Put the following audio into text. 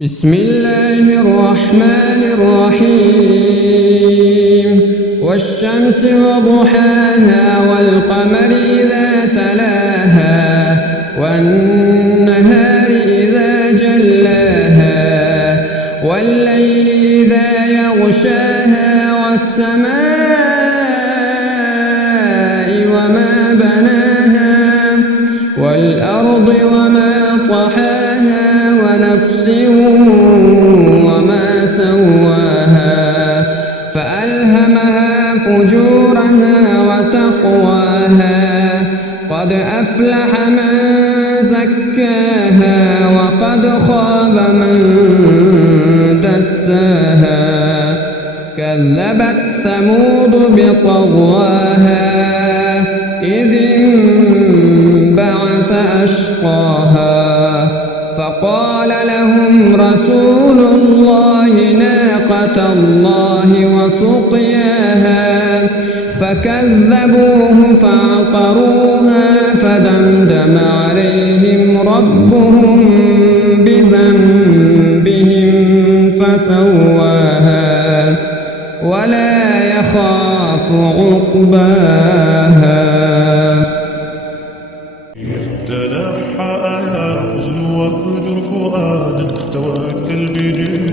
بسم الله الرحمن الرحيم والشمس وضحاها والقمر إذا تلاها والنهار إذا جلاها والليل إذا يغشاها والسماء وما بناها والأرض وما طحاها ونفس وما سواها فألهمها فجورها وتقواها قد أفلح من زكاها وقد خاب من دساها كذبت ثمود بطغواها إذ انبعث أشقاها فقال لهم رسول الله ناقة الله وسقياها فكذبوه فعقروها فدمدم عليهم ربهم بذنبهم فسواها ولا يخاف عقباها. تنحى يا حزن واهجر فؤادا توكل بجد